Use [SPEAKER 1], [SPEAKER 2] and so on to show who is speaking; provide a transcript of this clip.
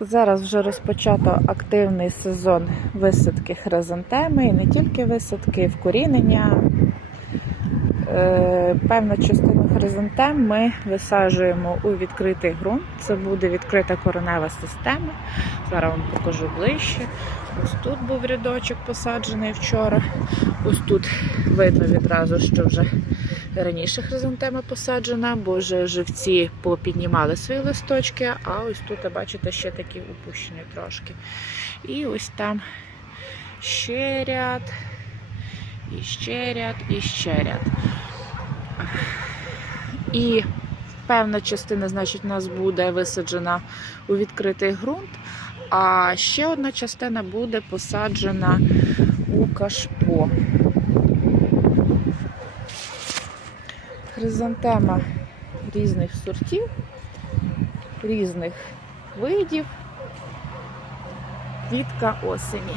[SPEAKER 1] Зараз вже розпочато активний сезон висадки хризантеми і не тільки висадки, вкорінення. Е, Певну частину хризантем ми висаджуємо у відкритий ґрунт. Це буде відкрита коренева система. Зараз вам покажу ближче. Ось тут був рядочок посаджений вчора. Ось тут видно відразу, що вже раніше хризантема посаджена, бо вже живці попіднімали свої листочки, а ось тут, бачите, ще такі упущені трошки. І ось там ще ряд, і ще ряд, і ще ряд. І певна частина, значить, у нас буде висаджена у відкритий ґрунт, а ще одна частина буде посаджена у кашпо. Хризантема різних сортів, різних видів. Квітка осені.